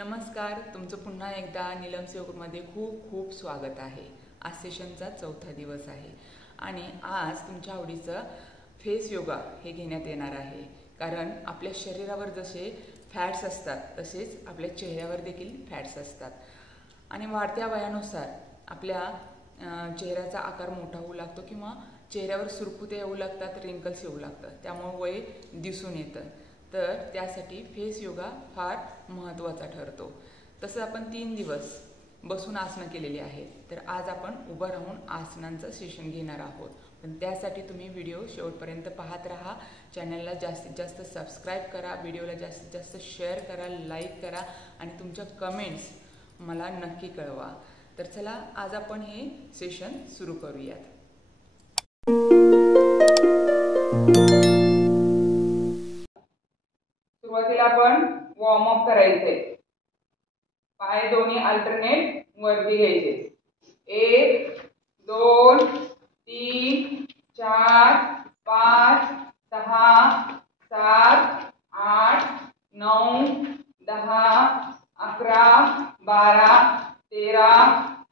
नमस्कार, तुमचं पुन्हा एकदा नीलम सेवकमध्ये खूप खूप स्वागत आहे। आज सेशनचा चौथा दिवस आहे आणि आज तुमच्या आवडीचं फेस योगा हे घेण्यात येणार आहे। कारण आपल्या शरीरावर जसे फॅट्स असतात तसेच आपल्या चेहऱ्यावर देखील फॅट्स असतात आणि वाढत्या वयानुसार आपल्या चेहऱ्याचा आकार मोठा होऊ लागतो किंवा चेहऱ्यावर सुरकुत्या येऊ लागतात, रिंकल्स येऊ लागतात, त्यामुळे वय दिसून येतं। तर त्यासाठी फेस योगा फार महत्त्वाचा ठरतो। तसं आपण 3 दिवस बसून आसनं केलेली आहेत, तर आज आपण उभं राहून आसनांचं सेशन घेणार आहोत। पण त्यासाठी तुम्ही व्हिडिओ शेवटपर्यंत पाहत राहा। चॅनलला जास्तीत जास्त सबस्क्राईब करा, व्हिडिओला जास्तीत जास्त शेअर करा, लाईक करा आणि तुमच्या कमेंट्स मला नक्की कळवा। तर चला आज आपण हे सेशन सुरू करूयात। सुरुवातीला आपण वॉर्म अप करायचे। पाय दोन्ही अल्टरनेट वरती घ्यायचे। 1 2 3 4 5 6 7 8 9 10 11 12 13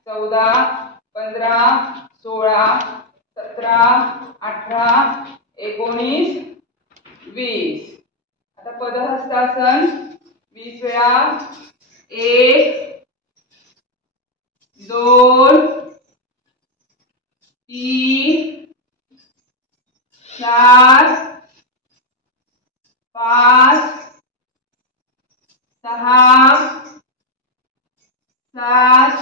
14 15 16 17 18 19 20। आता पदहस्तासन 20 वेळा। 1 2 3 4 5 6 7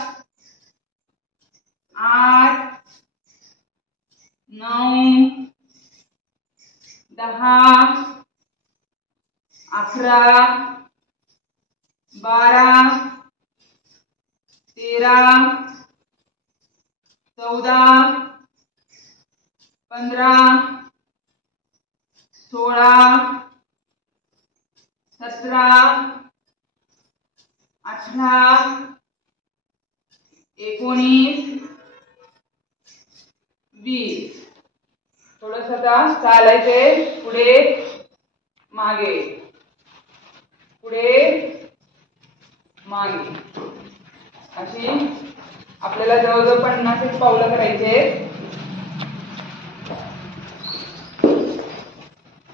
8 9 10 11 12 13 14 15 16 17 18 19 20। थोडंसं आता चालायचे, पुढे मागे पुढे मागे, अशी आपल्याला जवळजवळ 50 पावलं करायचे।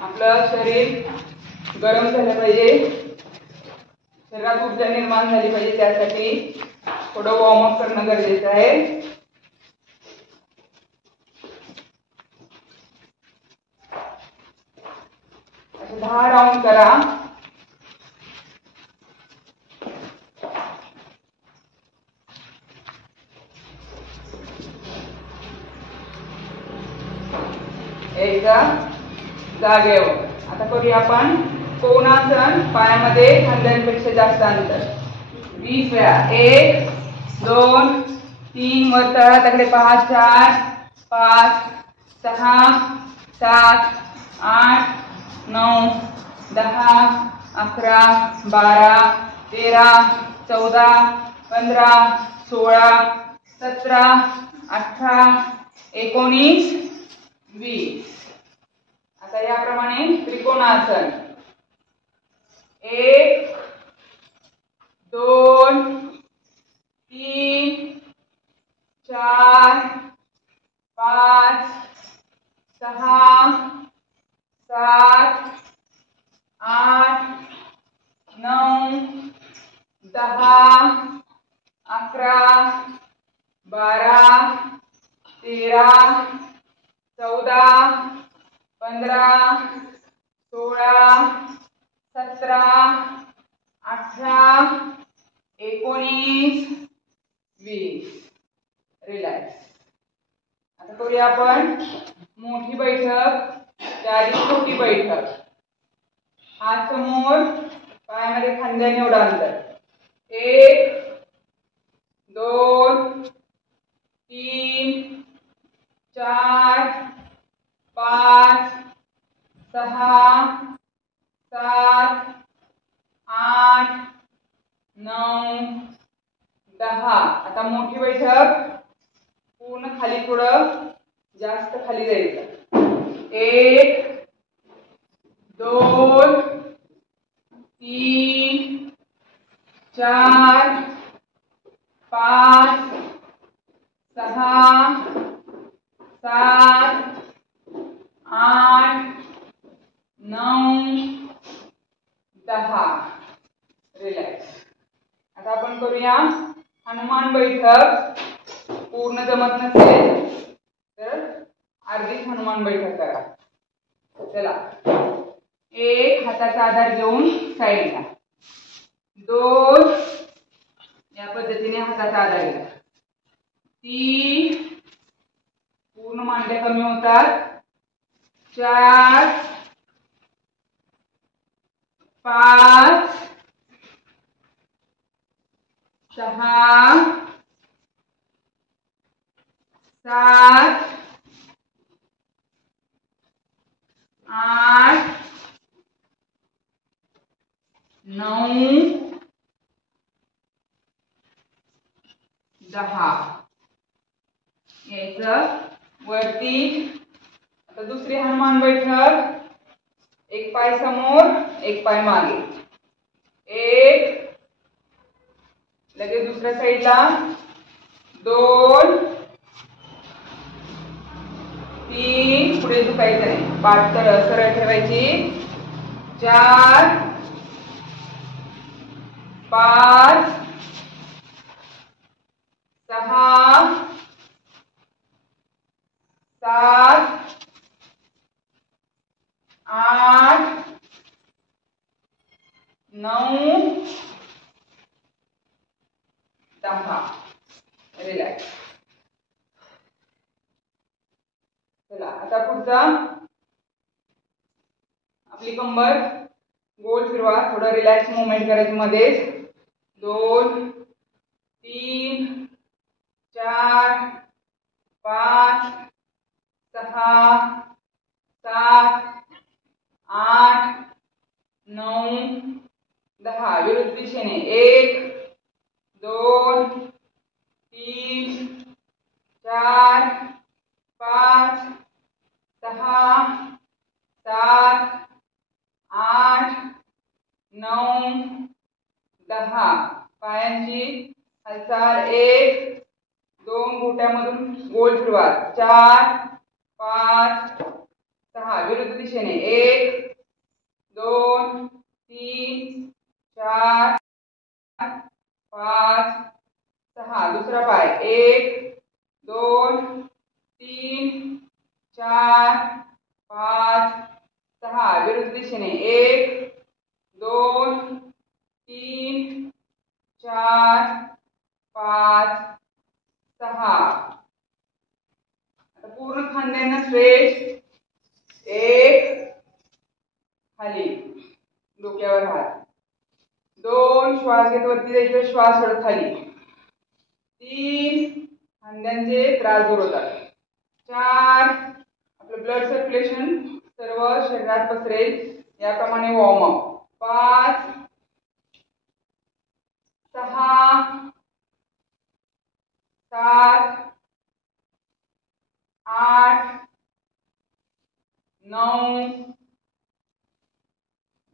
आपलं शरीर गरम झालं पाहिजे, शरीरात ऊर्जा निर्माण झाली पाहिजे, त्यासाठी थोडं वॉर्म अप करणं गरजेचं आहे। असे 10 राऊंड करा। एकदा जागेवर। आता करूया आपण कोणासन। पायामध्ये खांद्यांपेक्षा जास्त अंतर 20 वेळा। 1 2 3 वर तळहाताकडे पहा। 4 5 6 7 8 9 10 11 12 13 14 15 16 17 18 19 20। आता याप्रमाणे त्रिकोणासन। 1 2 3 4 5 6 7 8 9 10 11 12 13 14 15 16 17 18 19 20। रिलॅक्स। आता करूया आपण मोठी बैठक, त्याआधी छोटी बैठक। हात समोर, पायामध्ये खांद्याने एवढं अंतर। 1 2 3 4 5 6 7 8 9 10। आता मोठी बैठक, पूर्ण खाली, थोडं जास्त खाली जायचं। 1 2 3 4 5 6 7 8 9 10. रिलॅक्स. आता आपण करूया हनुमान बैठक. पूर्ण जमत नसेल तर अर्धीच हनुमान बैठक करा. चला, एक हाताचा आधार घेऊन साईडला, 2 या पद्धतीने हाताचा आधार घ्या, 3 पूर्ण मांड्या कमी होतात, 4 5 6 7 8 9 10. यायचं वरती. आता दुसरी हनुमान बैठक. एक पाय समोर, एक पाय मागे, एक, लगेच दुसऱ्या साईडला, 2 3, पुढे झुकायचं नाही, पाठ सरळ ठेवायची, 4 5 6 7 8 9 10. रिलॅक्स. चला, आता पुढचा आपली कंबर गोल फिरवा. थोडं रिलॅक्स मुवमेंट करायची मध्येच. 2 3 4 5 6 7 8 9 10. विरुद्ध दिशेने 1 2 3 4 5 6 7 8 9 10. पायांची हालचाल. 1 2 घोट्यामधून गोल फिरवा. 4 5 6. विरुद्ध दिशेने 1 2 3 4 5 6. दुसरा पाय. 1 2 3 4 5 6. विरुद्ध दिशेने 1 2 3 4 5 6. आता पूर्ण खांद्यांना स्ट्रेच. 1 खाली, डोक्यावर हात. 2 श्वास घेत वरती जायचं, श्वास सोडत खाली. 3 खांद्यांचे त्रास दूर होतात. 4 आपलं ब्लड सर्क्युलेशन सर्व शरीरात पसरेल याप्रमाणे वॉर्मअप. 5 6 7 8 9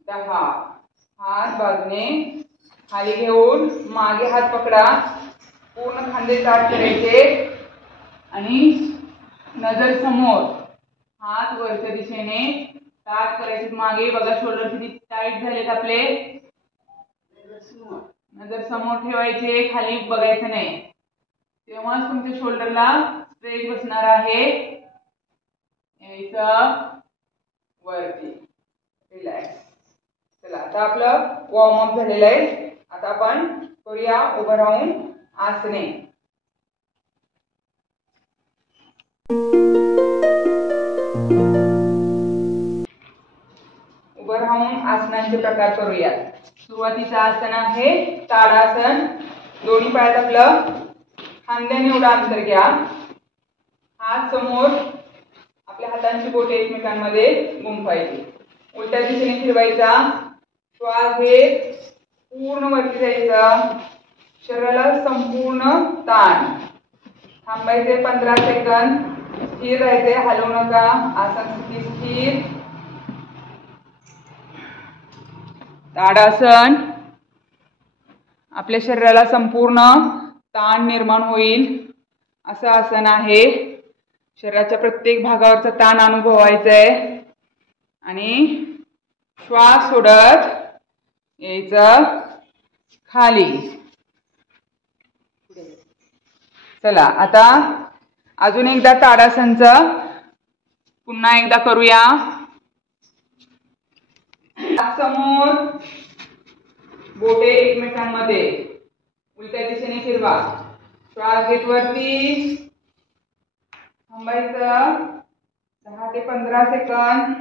10. हात बाजूने खाली घेऊन मागे हात पकडा. पूर्ण खांदे ताठ करायचे आणि नजर समोर. हात वरच्या दिशेने ताठ करायचे. मागे बघा, शोल्डर किती टाईट झालेत आपले. नजर समोर ठेवायचे, खाली बघायचं नाही. तेव्हाच तुमच्या शोल्डरला स्ट्रेच बसणार आहे. यायचं वरती. रिलॅक्स. चला, आता आपलं वॉर्मअप झालेलं आहे. आता आपण करूया उभं राहून आसने. उभं राहून आसनांचे प्रकार करूया. सुरुवातीचं आसन आहे ताडासन. दोन्ही पायात आपलं खांद्याने एवढं अंतर घ्या. हात समोर, आपल्या हातांची बोटे एकमेकांमध्ये गुंफायची. उलट्या दिशेने फिरवायचा. श्वास घेत पूर्ण वरती जायचा. शरीराला संपूर्ण ताण. थांबायचे 15 सेकंद. स्थिर राहायचे, हलवू नका. आसन स्थिती स्थिर. ताडासन. आपल्या शरीराला संपूर्ण ताण निर्माण होईल असं आसन आहे. शरीराच्या प्रत्येक भागावरचा ताण अनुभवायचा आहे आणि श्वास सोडत यायचं खाली. चला आता अजून एकदा ताडासनचं पुन्हा एकदा करूया. समोर बोटे एकमेकांमध्ये उलट्या दिशेने फिरवा. श्वास घेत वरती थांबायचं. 10 ते 15 सेकंद.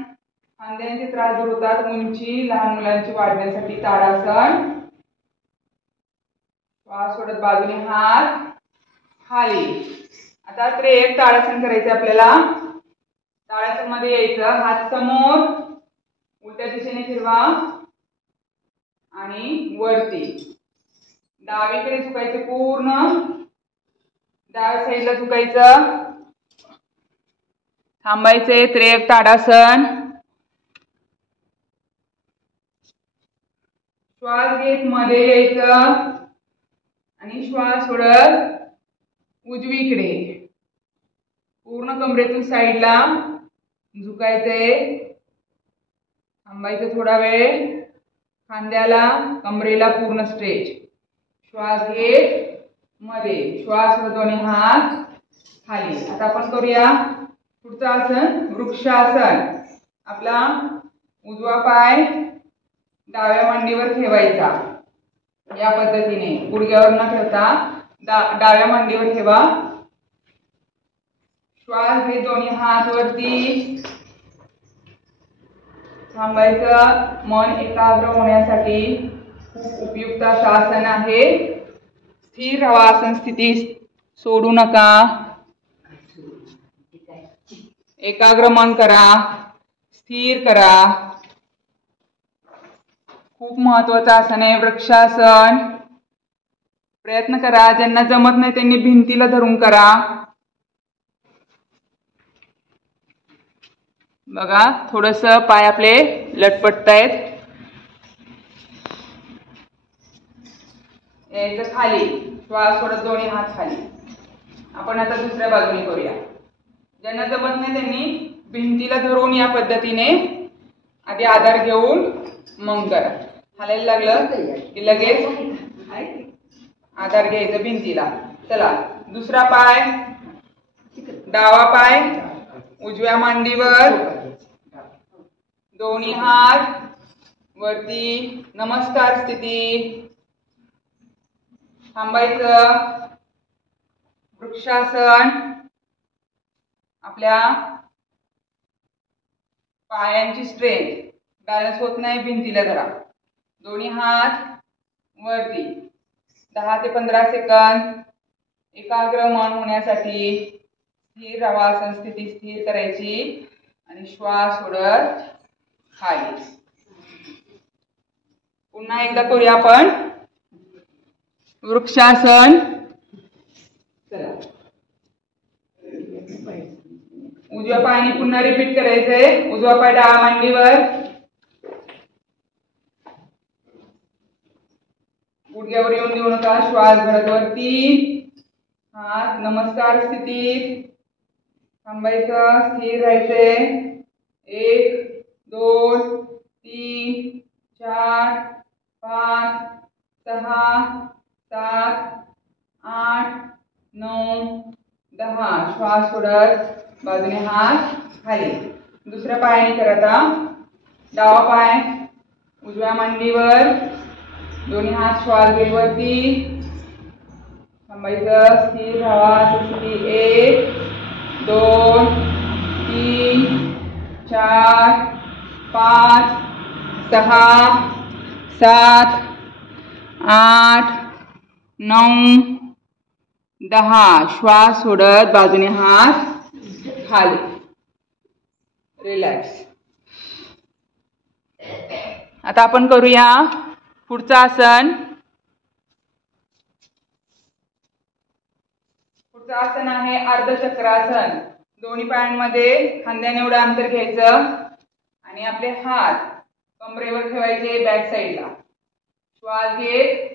खांद्यांचे त्रास दूर होतात. उंची लहान मुलांची वाढण्यासाठी ताडासन. श्वास सोडत बाजूने हात खाली. आता त्रियक ताडासन करायचं आपल्याला. ताडासन मध्ये यायचं. हात समोर उलट्या दिशेने फिरवा आणि वरती. डावीकडे झुकायचं पूर्ण. डाव्या साईडला झुकायचं. थांबायचे. त्रियक ताडासन. श्वास घेत मध्ये यायचं आणि श्वास सोडत उजवीकडे पूर्ण कमरेतून साईडला झुकायचंय. थांबायचं थोडा वेळ. खांद्याला कमरेला पूर्ण स्ट्रेच. श्वास घेत मध्ये. श्वास सोडत दोन्ही हात खाली. आता आपण करूया पुढचं आसन वृक्षासन. आपला उजवा पाय डाव्या मांडीवर ठेवायचा. या पद्धतीने गुडघ्यावर न ठेवता डाव्या मांडीवर ठेवा. श्वास घेत दोन्ही हात वरती. थांबायचं. मन एकाग्र होण्यासाठी खूप उपयुक्त असं आसन आहे. स्थिर राहा. आसन स्थिती सोडू नका. एकाग्र मन करा. स्थिर करा. खूप महत्वाचं आसन आहे वृक्षासन. प्रयत्न करा. ज्यांना जमत नाही त्यांनी भिंतीला धरून करा. बघा थोडस पाय आपले लटपटतायत. यायचं खाली. श्वास सोडत दोन्ही हात खाली. आपण आता दुसऱ्या बाजूने करूया. ज्यांना जमत नाही त्यांनी भिंतीला धरून या पद्धतीने आधी आधार घेऊन मग करा. हालायला लागलं की लगेच आधार घ्यायचं भिंतीला. चला दुसरा पाय. डावा पाय उजव्या मांडीवर. दोन्ही हात वरती. नमस्कार स्थिती. थांबायचं. वृक्षासन. आपल्या पायांची स्ट्रेंथ. बॅलन्स होत नाही भिंतीला धरा. दोन्ही हात वरती. 10 ते 15 सेकंद. एकाग्र मन होण्यासाठी स्थिर राहा. आसन स्थिती स्थिर करायची आणि श्वास सोडत खाली. पुन्हा एकदा करूया आपण वृक्षासन. चला उजव्या पायाने पुन्हा रिपीट करायचंय. उजवा पाय डाव्या मांडीवर. गुडघ्यावर येऊन देऊ नका. श्वास घडत वरती. हात नमस्कार स्थितीत. थांबायचं. स्थिर राहायचंय. 1 2 3 4 5 6 7 8 9 10. श्वास सोडत बाजूने हात खाली. दुसऱ्या पायाने करता. डावा पाय उजव्या मांडीवर. दोन्ही हात श्वास घेत वरती. थांबायचं. स्थिर राहा. स्थिती 1 2 3 4 5 6 7 8 9 10. श्वास सोडत बाजूने हात खाली. रिलॅक्स. आता आपण करूया पुढचं आसन. पुढचं आसन आहे अर्धचक्रासन. दोन्ही पायांमध्ये खांद्याने एवढं अंतर घ्यायचं आणि आपले हात कमरेवर ठेवायचे बॅक साईडला. श्वास घेत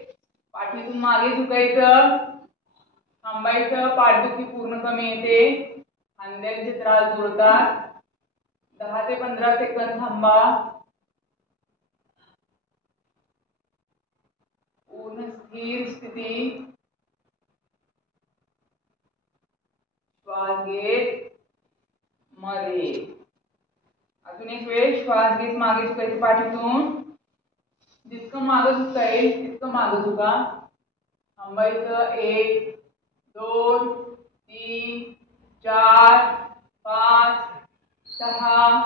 पाठी पाठीतून मागे झुकायचं, थांबायचं, पाठदुखी पूर्ण कमी येते, खांद्यांचे त्रास जुळतात. 10 ते 15 सेकंद थांबा. पूर्ण स्थिर स्थिती. श्वास घेत मध्ये. अजून एक वेळ श्वास घेत मागे झुकायचं पाठीतून. जितकं मागे झुकता येईल तितकं मागे झुका. थांबायचं. 1 2 3 4 5 6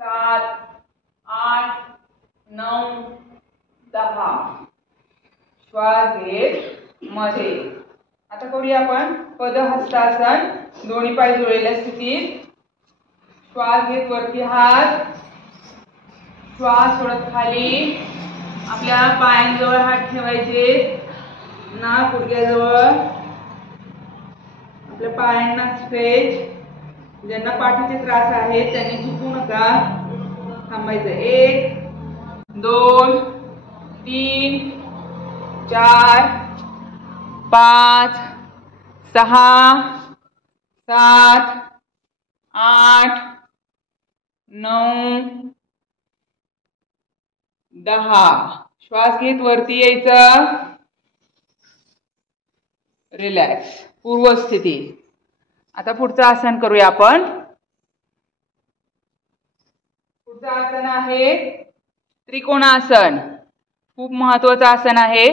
7 8 9 10. श्वास घेत मध्ये. आता करूया आपण पदहस्तासन. दोन्ही पाय जुळलेल्या स्थितीत. श्वास घेत वरती हात, श्वास सोडत खाली. आपल्या पायांजवळ हात ठेवायचे, नाक गुडघ्याजवळ. आपल्या पायांना स्ट्रेच. ज्यांना पाठीचे त्रास आहेत त्यांनी झुकू नका. थांबायचं. 1 2 3 4 5 6 7 8 9 10. श्वास घेत वरती यायचं. रिलॅक्स. पूर्व स्थिती. आता पुढचं आसन करूया आपण. पुढचं आसन आहे त्रिकोणासन. खूप महत्वाचं आसन आहे.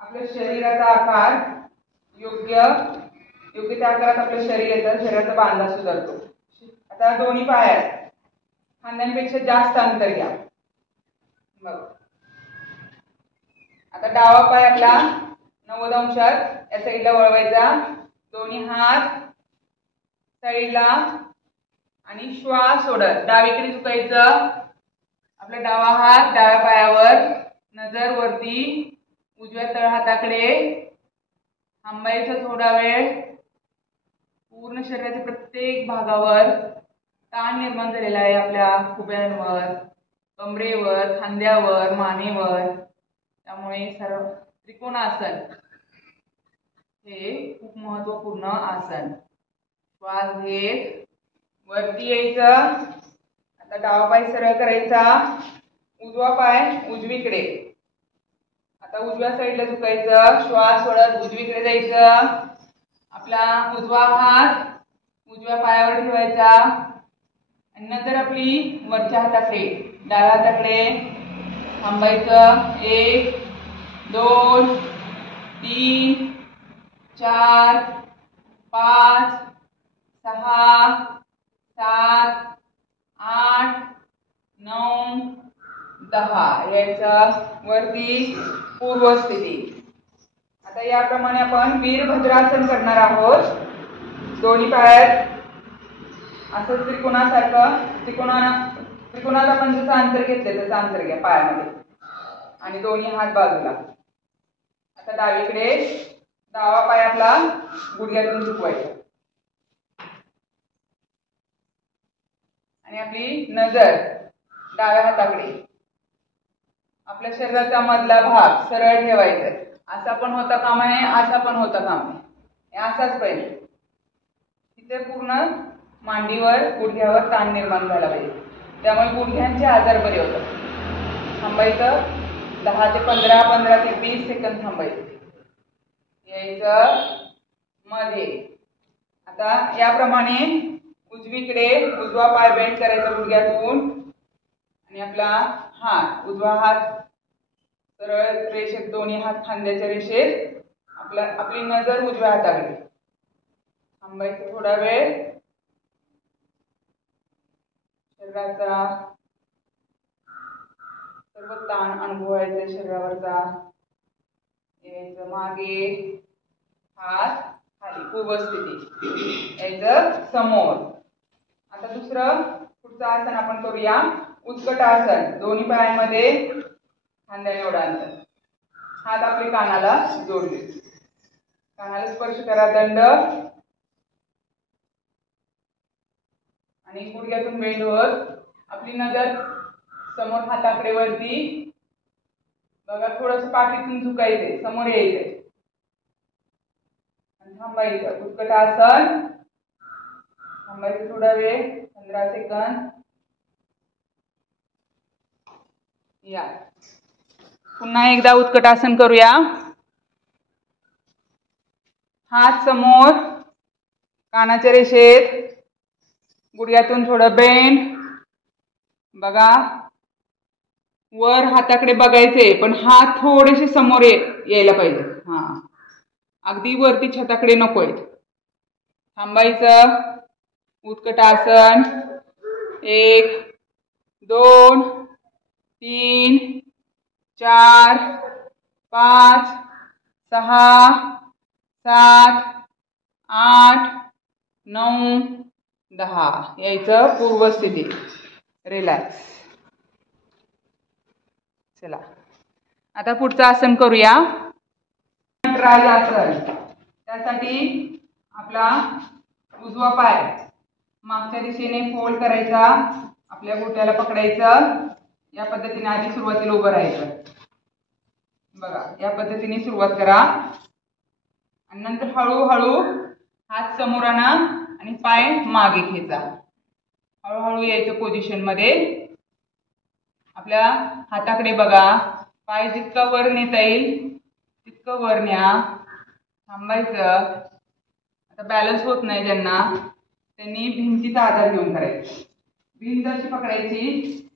आपल्या शरीराचा आकार योग्य त्या आकारात आपलं शरीर येतं. शरीराचा बांधा सुधारतो. आता दोन्ही पायात खांद्यांपेक्षा जास्त अंतर घ्या. बघ. आता डावा पाय आपला 90 अंशात या साईडला वळवायचा. दोन्ही हात साईडला आणि श्वास सोडत डावीकडे झुकायचं. आपला डावा हात डाव्या पायावर, नजर वरती उजव्या तळहाताकडे. थांबायचं थोडा वेळ. पूर्ण शरीराच्या प्रत्येक भागावर ताण निर्माण झालेला आहे. आपल्या खुब्यांवर, कमरेवर, खांद्यावर, मानेवर. त्यामुळे सर्व त्रिकोणासन हे खूप महत्वपूर्ण आसन. श्वास घेत वरती यायचं. आता डावा पाय सरळ करायचा, उजवा पाय उजवीकडे. आता उजव्या साईडला झुकायचं. श्वास सोडत उजवीकडे जायचं. आपला उजवा हात उजव्या पायावर ठेवायचा आणि नंतर आपली वरच्या हाताकडे डाव्या हाताकडे. थांबायचं. 1 2 3 4 5 6 7 8 9 10. यायचं वरती पूर्व स्थिती. आता याप्रमाणे आपण वीरभद्रासन करणार आहोत. दोन्ही पायात असं त्रिकोणासारखं. त्रिकोणात आपण जसं अंतर घेतलं तसं अंतर घ्या पायामध्ये आणि दोन्ही हात बाजूला. आता डावीकडे डावा पाय आपला गुडघ्यातून झुकवायचा आणि आपली नजर डाव्या हाताकडे. आपल्या शरीराचा मधला भाग सरळ ठेवायचा. असा पण होता कामा नये, असा पण होता कामा नये. असाच पाहिजे. तिथे पूर्ण मांडीवर गुडघ्यावर ताण निर्माण झाला पाहिजे. त्यामुळे गुडघ्यांचे आजार बरे होतात. थांबायचं. 10 ते 15 ते 20 सेकंद थांबायचं. यायचं मध्ये. आता याप्रमाणे उजवीकडे उजवा पाय बेंड करायचा गुडघ्यातून आणि आपला हात उजवा हात सरळ रेषेत, दोन्ही हात खांद्याच्या रेषेत. आपली नजर उजव्या हाताकडे. थांबायचं थोडा वेळ. शरीराचा सर्व ताण अनुभवायचा शरीरावरचा. यायचं मागे, हात खाली, पूर्व स्थिती. यायचं समोर. आता दुसरं पुढचं आसन आपण करूया उत्कटासन. दोन्ही पायांमध्ये खांद्याने एवढा अंतर. हात आपले कानाला जोडले. कानाला स्पर्श करा. दंड आणि गुडघ्यातून बेंड होत आपली नजर समोर हाताकडे वरती. बघा थोडंसं पाठीतून झुकायचंय, समोर यायचंय आणि थांबायचं. उत्कटासन. थांबायचं थोडा वेळ, 15 सेकंद. या पुन्हा एकदा उत्कटासन करूया. हात समोर, कानाच्या रेषेत, गुडघ्यातून थोडं बेंड. बघा वर हाताकडे बघायचे, पण हात थोडेसे समोर यायला पाहिजे. हा, अगदी वरती छताकडे नकोय. थांबायचं. उत्कटासन. 1 2 3 4 5 6 7 8 9 10. यायचं पूर्वस्थिती. रिलॅक्स. चला आता पुढचं आसन करूया, नटराज आसन. त्यासाठी आपला उजवा पाय मागच्या दिशेने फोल्ड करायचा, आपल्या घोट्याला पकडायचं. या पद्धतीने आधी सुरुवातीला उभं राहायचं. बघा या पद्धतीने सुरुवात करा आणि नंतर हळूहळू हात समोर आणा आणि पाय मागे खेचा. हळूहळू यायचं पोझिशन मध्ये. आपल्या हाताकडे बघा. पाय जितका वर नेता येईल तितकं वर न्या. थांबायचं. आता बॅलन्स होत नाही ज्यांना, त्यांनी भिंतीचा आधार घेऊन करायचं. भिंत अशी पकडायची.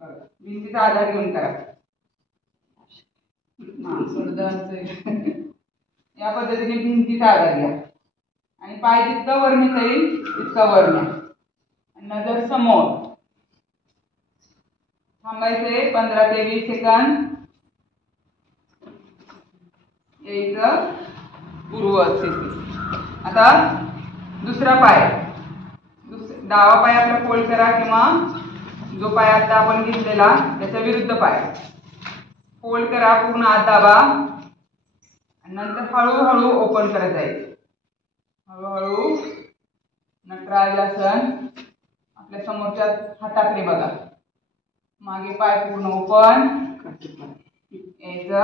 भिंतीचा आधार घेऊन करा. या पद्धतीने भिंतीचा आधार घ्या आणि पाय जितका वर नेता येईल तितका वर न्या. नजर समोर. थांबायचे 15 ते 20 सेकंद. यायचं पूर्व स्थिती. आता दुसरा पाय, डावा पाय आपला फोल्ड करा किंवा जो पाय आता आपण घेतलेला त्याच्या विरुद्ध पाय फोल्ड करा. पूर्ण आत दाबा आणि नंतर हळूहळू ओपन करत जायचं. हळूहळू नटराज आसन. आपल्या समोरच्या हाताकडे बघा. मागे पाय पूर्ण ओपन. यायचं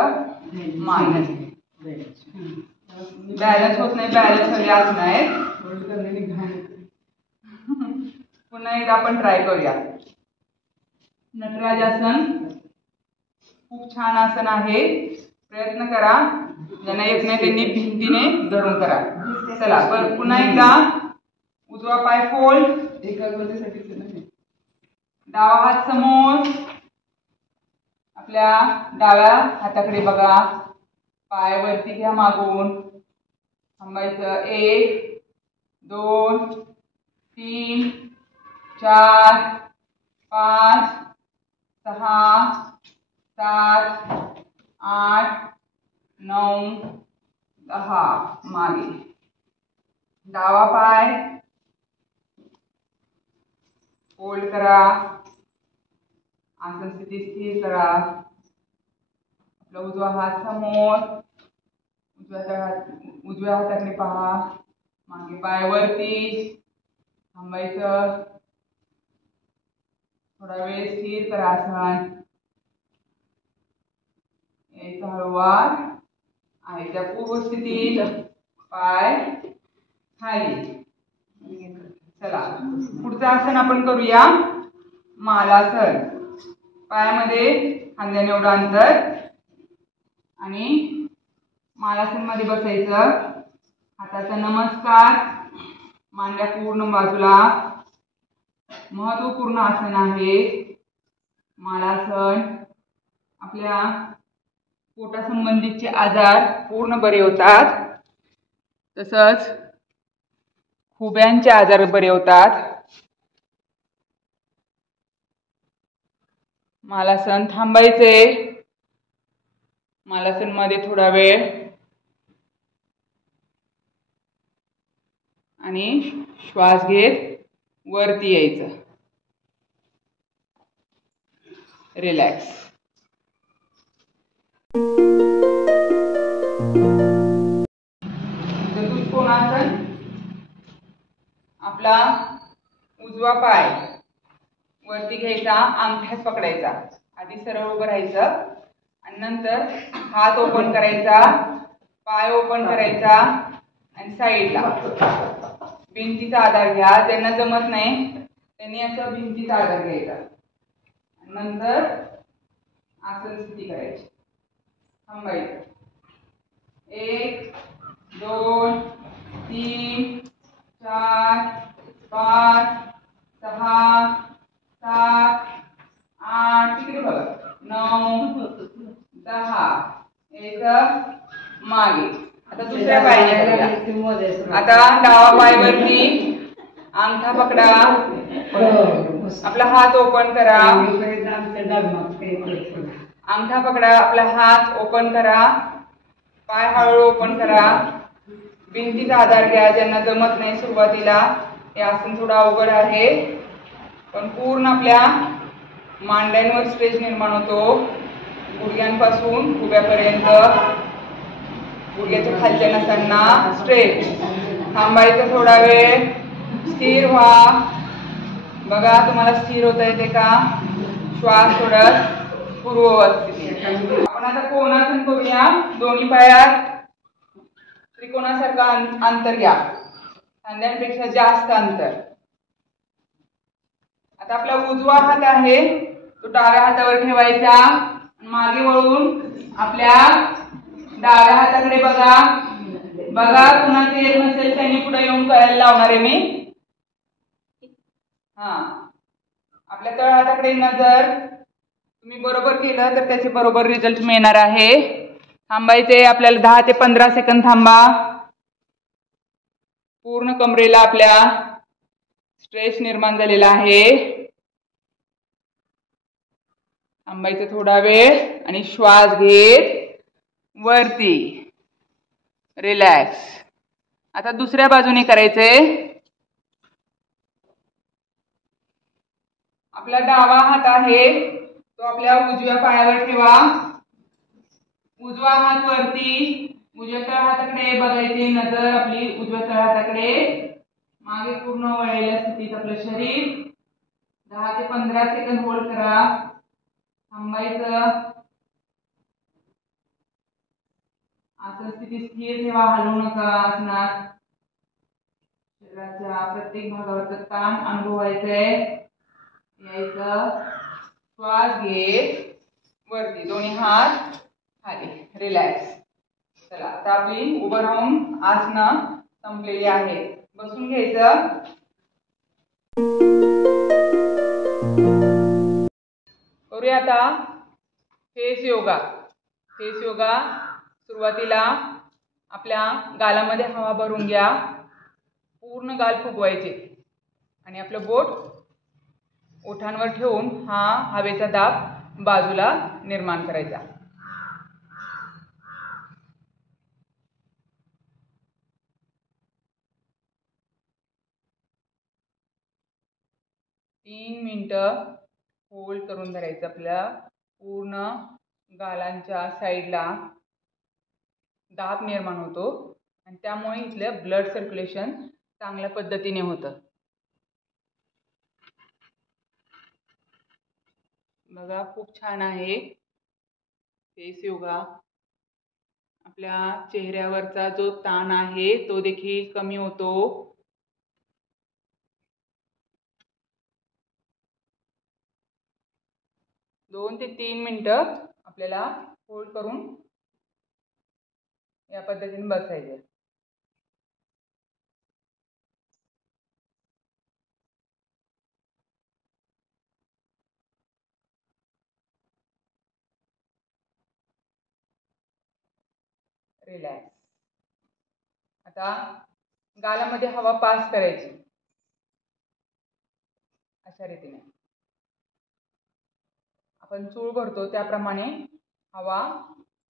मागे. बॅलन्स होत नाही, बॅलन्स हवी आसन आहे. पुन्हा एकदा आपण ट्राय करूया. नटराज आसन खूप छान आसन आहे. प्रयत्न करा. ज्यांना येत नाही त्यांनी भिंतीने धरून करा. चला पुन्हा एकदा उजवा पाय फोल्ड. डावा हात समोर. आपल्या डाव्या हाताकडे बघा. पाय वरती घ्या मागून. थांबायचं. 1 2 3 4 5 6 7 8 9 10. मागे. डावा पाय फोल्ड करा. आसन स्थिती स्थिर करा. आपला उजवा हात समोर. उजव्या हाताकडे पहा. मागे पाय वरती. थांबायचं. थोडा वेळ स्थिर करा आसन. यायचं हळूवार. आहे त्या पूर्व स्थितीत. पाय खाली. चला पुढचं आसन आपण करूया, मालासन. पायामध्ये खांद्याने एवढं अंतर आणि मालासन मध्ये बसायचं. हाताचा नमस्कार. मांड्या पूर्ण बाजूला. महत्वपूर्ण आसन आहे मालासन. आपल्या पोटासंबंधीचे आजार पूर्ण बरे होतात. तसंच खुब्यांचे आजार बरे होतात. मालासन. थांबायचे. मालासन मध्ये थोडा वेळ आणि श्वास घेत वरती यायचं. रिलॅक्स. चतुष्कोणासन. आपला उजवा पाय वरती घ्यायचा, अंगठ्यात पकडायचा. आधी सरळ उभं राहायचं आणि नंतर हात ओपन करायचा, पाय ओपन करायचा आणि साईडला भिंतीचा आधार घ्या. ज्यांना जमत नाही त्यांनी असं भिंतीचा आधार घ्यायचा. नंतर आसन स्थिती करायची. थांबायचं. 1 2 3 4 5 6 7 8 तिकडे बघा 9 10. यायचं मागे. आता दुसऱ्या पायाने आता डावा पाय वरती, अंगठा पकडा, आपला हात ओपन करा. अंगठा पकडा, आपला हात ओपन करा, पाय हळू ओपन करा. भिंतीचा आधार घ्या. ज्यांना जमत नाही सुरुवातीला हे आसन थोडं अवघड आहे, पण पूर्ण आपल्या मांड्यांवर स्ट्रेच निर्माण होतो. गुडघ्यांपासून उभ्यापर्यंत, गुडघ्याच्या खालच्या नसांना स्ट्रेच. थांबायचं थोडा वेळ, स्थिर व्हा. बघा तुम्हाला स्थिर होता येते का? श्वास सोडत पूर्ववत स्थिती. आपण आता कोणासन करूया. दोन्ही पायात त्रिकोणासारखं अंतर घ्या, खांद्यांपेक्षा जास्त अंतर. आता आपला उजवा हात आहे तो डाव्या हातावर ठेवायचा. मागे वळून आपल्या डाव्या हाताकडे बघा. बघा कुणाचं येत नसेल त्यांनी पुढे येऊन करायला लावणार आहे मी. आपल्या तळ हाताकडे नजर. तुम्ही बरोबर केलं तर त्याचे बरोबर रिझल्ट मिळणार आहे. थांबायचे आपल्याला 10 ते 15 सेकंद थांबा. पूर्ण कमरेला आपल्या स्ट्रेच निर्माण झालेला आहे. थांबायचं थोडा वेळ आणि श्वास घेत वरती रिलॅक्स. आता दुसऱ्या बाजूने करायचंय. आपला डावा हात आहे तो आपल्या उजव्या पायावर ठेवा. उजवा हात वरती, उजव्या तळहाताकडे बघायची नजर आपली उजव्या तळहाताकडे. मागे पूर्ण वळलेल्या स्थितीत आपलं शरीर. 10 ते 15 सेकंद होल्ड करा. थांबायचं. आसन स्थिती स्थिर ठेवा, हलवू नका. आसनात शरीराच्या प्रत्येक भागावरचा ताण अनुभवायचंय. यायचं. श्वास घेत वरती, दोन्ही हात खाली, रिलॅक्स. चला आता आपली उभं राहून आसनं संपलेली आहेत. बसून घ्यायचं. करूया आता फेस योगा. फेस योगा सुरुवातीला आपल्या गालामध्ये हवा भरून घ्या. पूर्ण गाल फुगवायचे आणि आपलं बोट ओठांवर ठेवून हा हवेचा दाब बाजूला निर्माण करायचा. तीन मिनिटं होल्ड करून धरायचं. आपल्या पूर्ण गालांच्या साईडला दाब निर्माण होतो आणि त्यामुळे इथलं ब्लड सर्क्युलेशन चांगल्या पद्धतीने होतं. बघा खूप छान आहे फेस योगा. आपल्या चेहऱ्यावरचा जो ताण आहे तो देखील कमी होतो. दोन ते 3 मिनिटं आपल्याला होल्ड करून या पद्धतीने बसायचं. रिलॅक्स. आता गालामध्ये हवा पास करायची अशा रीतीने. आपण चूळ भरतो त्याप्रमाणे हवा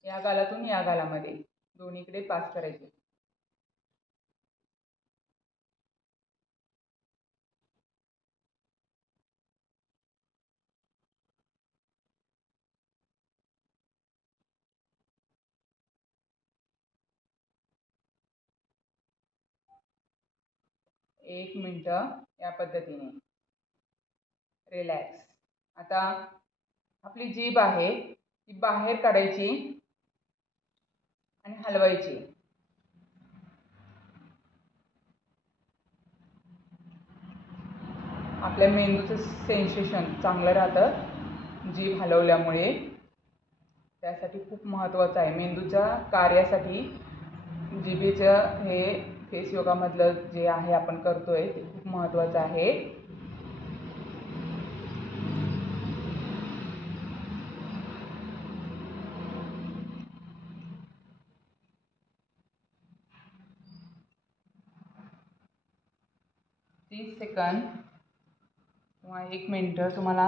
या गालातून या गालामध्ये दोन्हीकडे पास करायची. एक मिनिट या पद्धतीने रिलॅक्स. आता आपली जीभ आहे ती बाहेर काढायची आणि हलवायची. आपल्या मेंदूचं सेन्सेशन चांगलं राहतं जीभ हलवल्यामुळे. त्यासाठी खूप महत्त्वाचं आहे. मेंदूच्या कार्यासाठी जिभेचं हे फेस योगामधलं जे आहे आपण करतोय ते खूप महत्त्वाचं आहे. तीस सेकंद किंवा 1 मिनिट तुम्हाला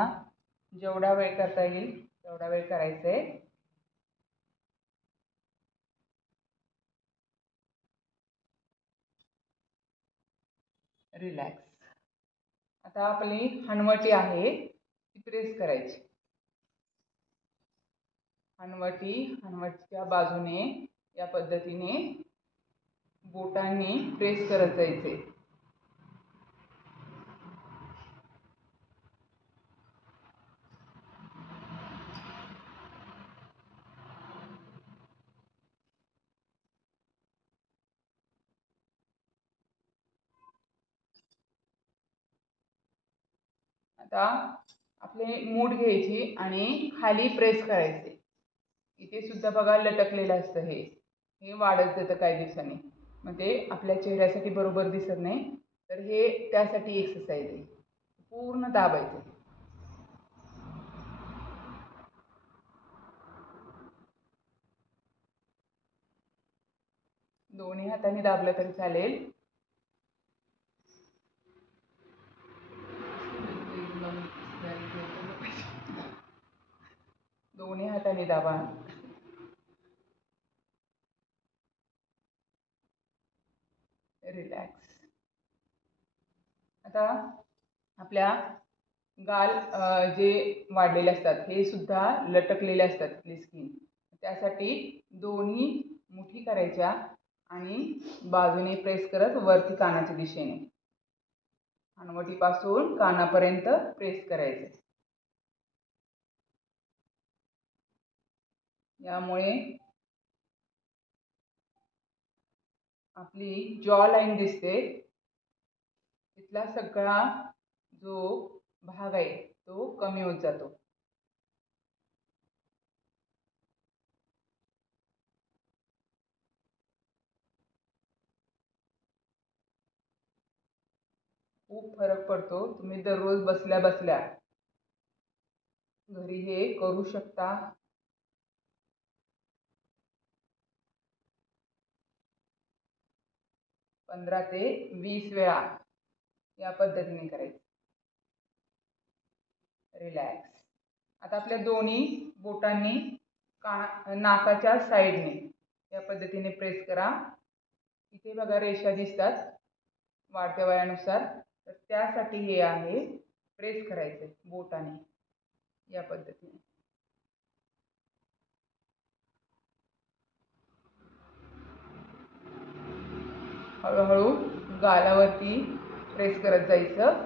जेवढा वेळ करता येईल तेवढा वेळ करायचं आहे. रिलॅक्स. आता आपली हनवटी आहे ती प्रेस करायची. हनवटीच्या बाजूने या पद्धतीने बोटांनी प्रेस करत जायचे. आता आपले मूठ घ्यायची आणि खाली प्रेस करायचे. इथे सुद्धा बघा लटकलेलं असतं. हे वाढत जातं काही दिवसांनी, मग ते आपल्या चेहऱ्यासाठी बरोबर दिसत नाही. तर हे त्यासाठी एक्सरसाइज आहे. पूर्ण दाबायचं. दोन्ही हाताने दाबलं तरी चालेल. दोन्ही हाताने दाबा. रिलॅक्स. आता आपल्या गाल जे वाढलेले असतात हे सुद्धा लटकलेले असतात आपली स्किन. त्यासाठी दोन्ही मुठी करायच्या आणि बाजूने प्रेस करत वरती कानाच्या दिशेने हनवटीपासून कानापर्यंत प्रेस करायचे. यामुळे आपली जॉ लाईन दिसते. तिथला सगळा जो भाग आहे तो कमी होत जातो. खूप फरक पडतो. तुम्ही दररोज बसल्या बसल्या घरी हे करू शकता. 15 ते 20 वेळा या पद्धतीने करायचं. रिलॅक्स. आता आपल्या दोन्ही बोटांनी नाकाच्या साईडने या पद्धतीने प्रेस करा. इथे बघा रेषा दिसतात वाढत्या वयानुसार, तर त्यासाठी हे आहे प्रेस करायचे बोटाने या पद्धतीने. हळूहळू गालावरती प्रेस करत जायचं.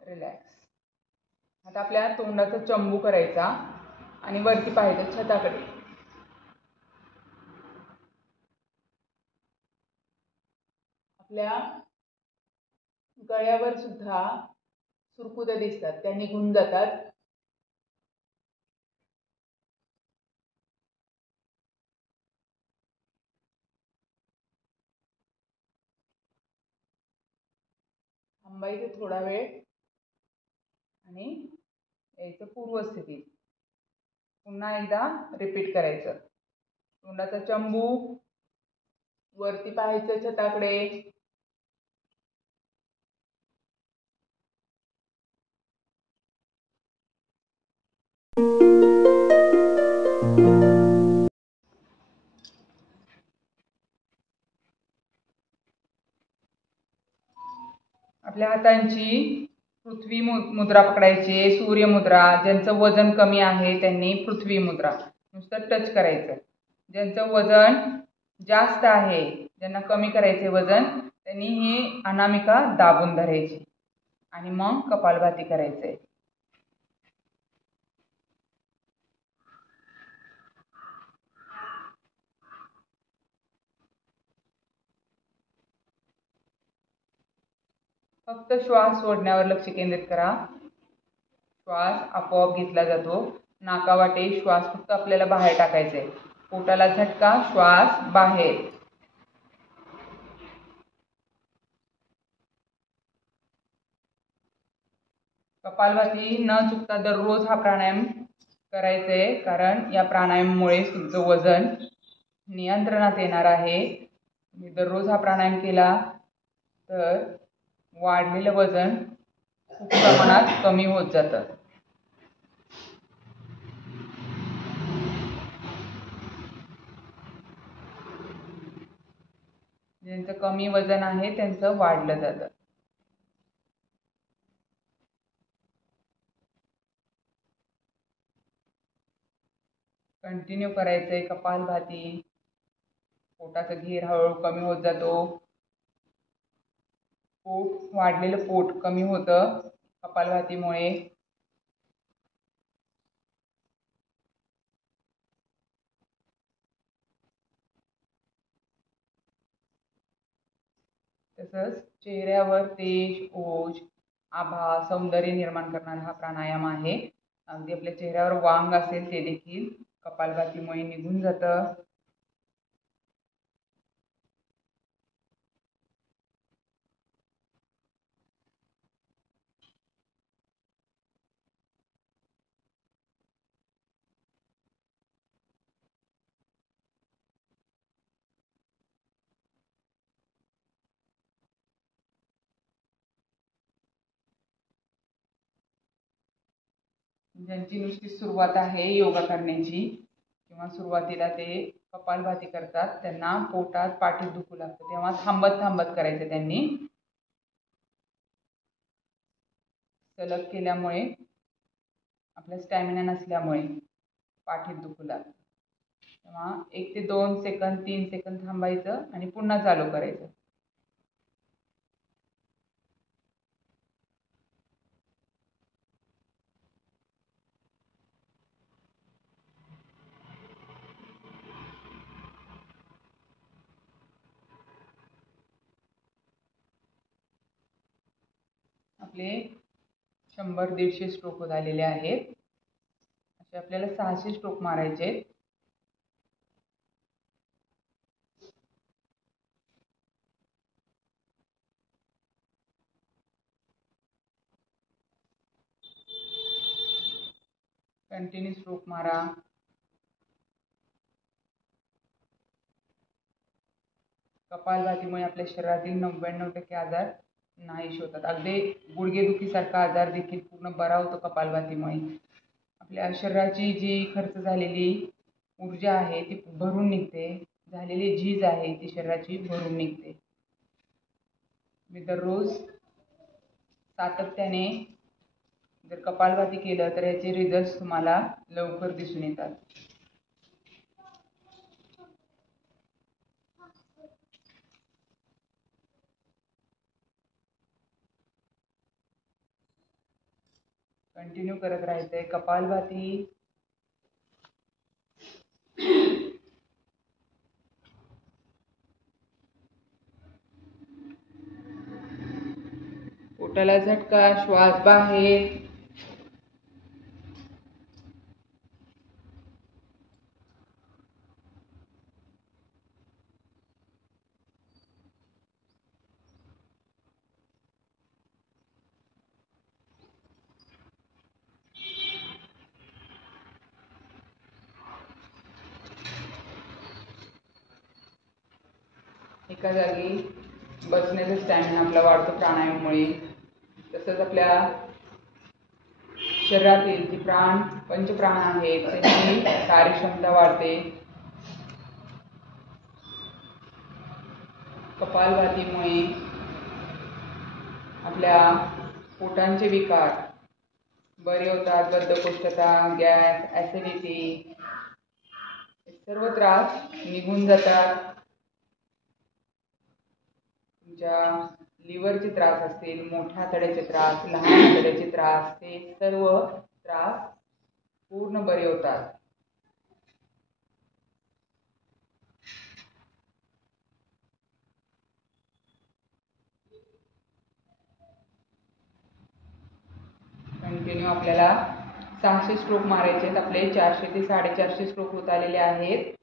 रिलॅक्स. आता आपल्या तोंडाचा चंबू करायचा आणि वरती पाहायचं छताकडे. आपल्या गळ्यावर सुद्धा सुरकुत्या दिसतात, त्या निघून जातात. थांबायचं थोडा वेळ आणि यायचं पूर्वस्थितीत. पुन्हा एकदा रिपीट करायचं. तोंडाचा चंबू, वरती पाहायचं छताकडे. आपल्या हातांची पृथ्वी मुद्रा पकडायची, सूर्य मुद्रा. ज्यांचं वजन कमी आहे त्यांनी पृथ्वी मुद्रा नुसतं टच करायचं. ज्यांचं वजन जास्त आहे, ज्यांना कमी करायचे वजन, त्यांनी ही अनामिका दाबून धरायची आणि मग कपालभाती करायचंय. फक्त श्वास सोडण्यावर लक्ष केंद्रित करा. श्वास आपोआप घेतला जातो. नाकावाटे श्वास फक्त आपल्याला बाहेर टाकायचा आहे. पोटाला झटका, श्वास बाहेर. कपालभाती न चुकता दररोज हा प्राणायाम करायचा आहे, कारण या प्राणायामामुळे तुमचं वजन नियंत्रणात येणार आहे. तुम्ही दररोज हा प्राणायाम केला तर वाढलेलं वजन खूप प्रमाणात कमी होत जातं. ज्यांचं कमी वजन आहे त्यांचं वाढलं जातं. कंटिन्यू करायचंय कपालभाती. पोटाचा घेर हळूहळू कमी होत जातो. वाढलेलं पोट कमी होतं कपालभातीमुळे. तसंच चेहऱ्यावर तेज, ओज, आभा, सौंदर्य निर्माण करणारा हा प्राणायाम आहे. अगदी आपल्या चेहऱ्यावर वांग असेल ते देखील कपालभातीमुळे निघून जातं. ज्यांची नुसती सुरुवात आहे योगा करण्याची किंवा सुरुवातीला ते कपालभाती करतात, त्यांना पोटात पाठीत दुखू लागतं, तेव्हा थांबत थांबत करायचं. त्यांनी सलग केल्यामुळे आपला स्टॅमिना नसल्यामुळे पाठीत दुखू लागतं. तेव्हा 1 ते 2 सेकंद, 3 सेकंद थांबायचं आणि पुन्हा चालू करायचं. आपले 100-150 स्ट्रोक झालेले आहेत. असे आपल्याला 600 स्ट्रोक मारायचे. कंटिन्यू स्ट्रोक मारा. कपालभातीमुळे आपल्या शरीरातील 99% आजार नाहीसे होतात. अगदी गुडघेदुखीसारखा आजार देखील पूर्ण बरा होतो कपालभातीमुळे. आपल्या शरीराची जी खर्च झालेली ऊर्जा आहे ती भरून निघते. झालेली झीज आहे ती शरीराची भरून निघते. मी दररोज सातत्याने जर कपालभाती केलं तर याचे रिझल्ट तुम्हाला लवकर दिसून येतात. कंटिन्यू करत राहायचंय कपालभाती. पोटाला झटका, श्वास बाहेर. एका जागी बसण्याचा स्टॅमिना आपला वाढतो प्राणायामामुळे. तसंच आपल्या शरीरातील जी पंचप्राण आहेत त्यांची कार्यक्षमता वाढते. कपालभातीमुळे आपल्या पोटांचे विकार बरे होतात. बद्धकोष्ठता, गॅस, ॲसिडिटी सर्व त्रास निघून जातात. तुमच्या लिव्हरचे त्रास असतील, मोठ्या आतड्याचे त्रास, लहान आतड्याचे त्रास, ते सर्व त्रास पूर्ण बरे होतात. कंटिन्यू आपल्याला 600 स्ट्रोक मारायचे आहेत. आपले 400 ते 450 स्ट्रोक होत आलेले आहेत.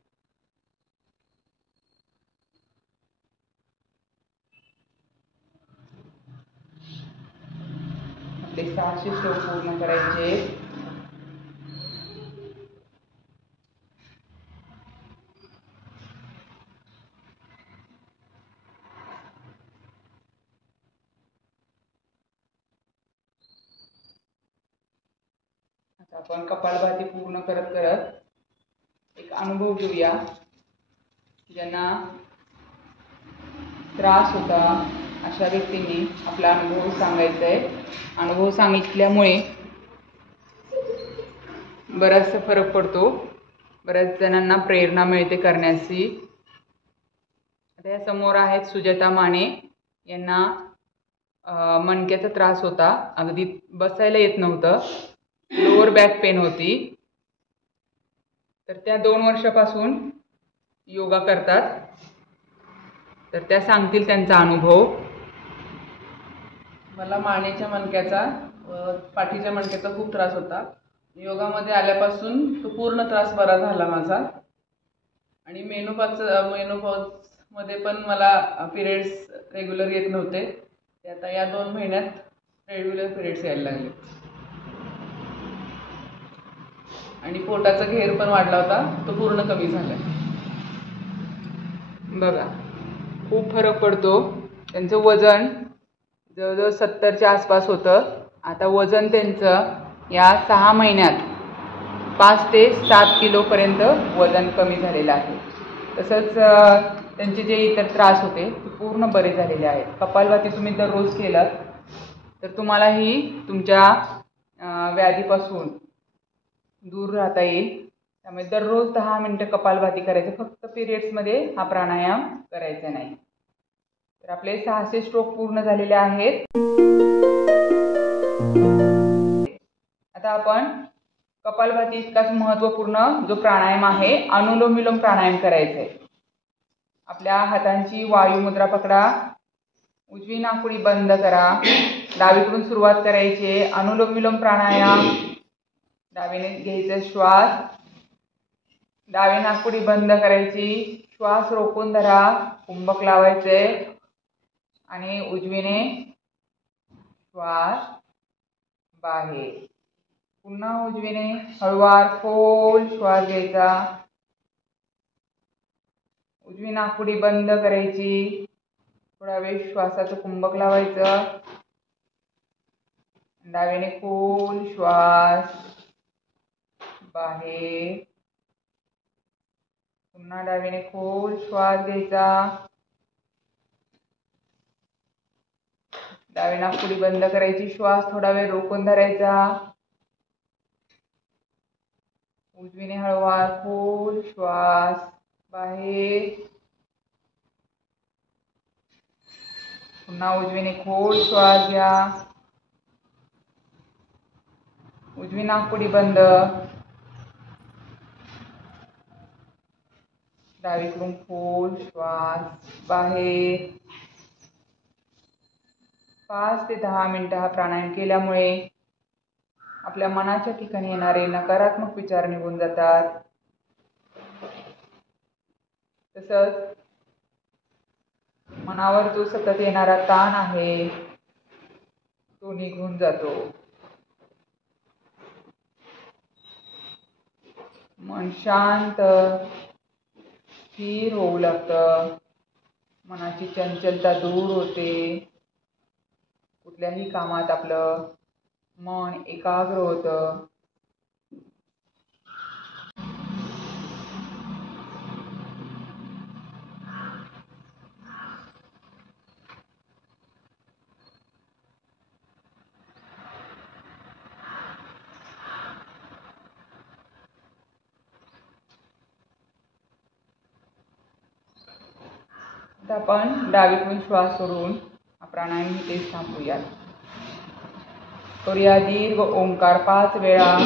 आपले 600 स्ट्रोक पूर्ण करायचे. आता आपण कपालभाती पूर्ण करत करत एक अनुभव घेऊया. ज्यांना त्रास होता अशा व्यक्तींनी आपला अनुभव सांगायचा आहे. अनुभव सांगितल्यामुळे बराचसा फरक पडतो. बऱ्याच जणांना प्रेरणा मिळते करण्याची. आता या समोर आहेत सुजाता माने. यांना मणक्याचा त्रास होता. अगदी बसायला येत नव्हतं. लोअर बॅक पेन होती. तर त्या 2 वर्षापासून योगा करतात. तर त्या सांगतील त्यांचा अनुभव. मला मानेच्या मणक्याचा पाठीच्या मणक्याचा खूप त्रास होता. योगामध्ये आल्यापासून तो पूर्ण त्रास बरा झाला माझा. आणि मेनोपॉजमध्ये पण मला पिरियड्स रेग्युलर येत नव्हते. ते आता या 2 महिन्यात रेग्युलर पिरियड्स यायला लागले. आणि पोटाचा घेर पण वाढला होता, तो पूर्ण कमी झाला. बघा, खूप फरक पडतो. त्यांचं वजन जवळजवळ 70च्या आसपास होतं. आता वजन त्यांचं या 6 महिन्यात 5 ते 7 किलोपर्यंत वजन कमी झालेलं आहे. तसंच त्यांचे जे इतर त्रास होते ते पूर्ण बरे झालेले आहेत. कपालभाती तुम्ही दररोज केलात तर तुम्हालाही तुमच्या व्याधीपासून दूर राहता येईल. त्यामुळे दररोज 10 मिनिटं कपालभाती करायचं. फक्त पिरियड्समध्ये हा प्राणायाम करायचा नाही. तर आपले 600 स्ट्रोक पूर्ण झालेले आहेत. आता आपण कपालभाती इतकाच महत्त्वपूर्ण जो प्राणायाम आहे, अनुलोम विलोम प्राणायाम करायचा आहे. आपल्या हातांची वायुमुद्रा पकडा. उजवी नाकपुडी बंद करा. डावीकडून सुरुवात करायची. अनुलोम विलोम प्राणायाम. डावीने घ्यायचा श्वास. डावी नाकपुडी बंद करायची. श्वास रोखून धरा. कुंभक लावायचे आणि उजवीने श्वास बाहेर. पुन्हा उजवीने हळूवार खोल श्वास घ्यायचा. उजवी नाकपुडी बंद करायची. थोडा वेळ श्वासाचं कुंभक लावायचं. डावीने खोल श्वास बाहेर. पुन्हा डावीने खोल श्वास घ्यायचा. डावी नाकपुडी बंद करायची. श्वास थोडा वेळ रोखून धरायचा. उजवीने हळूवार खोल श्वास बाहेर. पुन्हा उजवीने खोल श्वास घ्या. उजवी नाकपुडी बंद. डावीकडून खोल श्वास बाहेर. 5 ते 10 मिनिटं हा प्राणायाम केल्यामुळे आपल्या मनाच्या ठिकाणी येणारे नकारात्मक विचार निघून जातात. तसंच मनावर जो सतत येणारा ताण आहे तो निघून जातो. मन शांत स्थिर होऊ लागतं. मनाची चंचलता दूर होते. कुठल्याही कामात आपलं मन एकाग्र होतं. आता आपण डावीकडून श्वास सोडून हा प्राणायाम इथेच थांबूयात. करूया दीर्घ ओंकार 5 वेळा.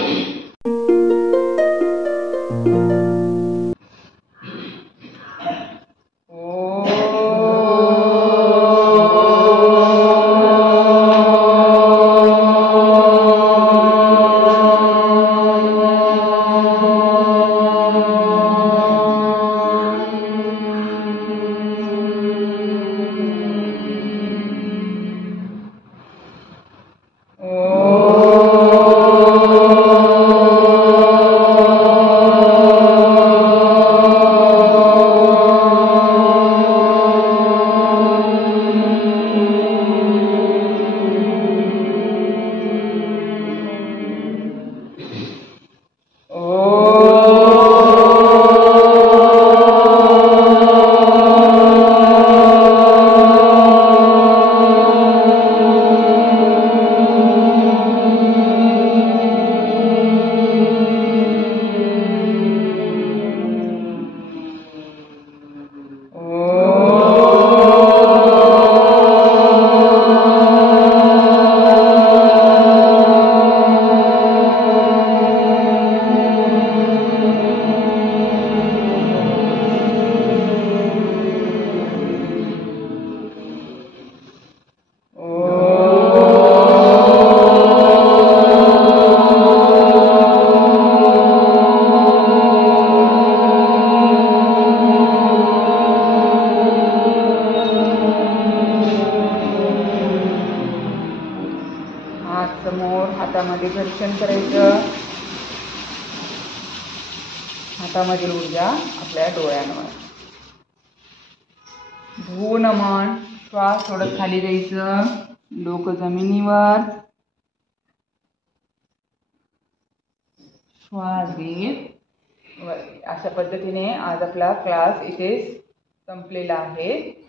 समोर हातामध्ये घर्षण करायचं. हातामधील ऊर्जा आपल्या डोळ्यांवर. भूनमन. श्वास सोडत खाली द्यायचं. डोकं जमिनीवर. श्वास घेत वरती. अशा पद्धतीने आज आपला क्लास इथे संपलेला आहे.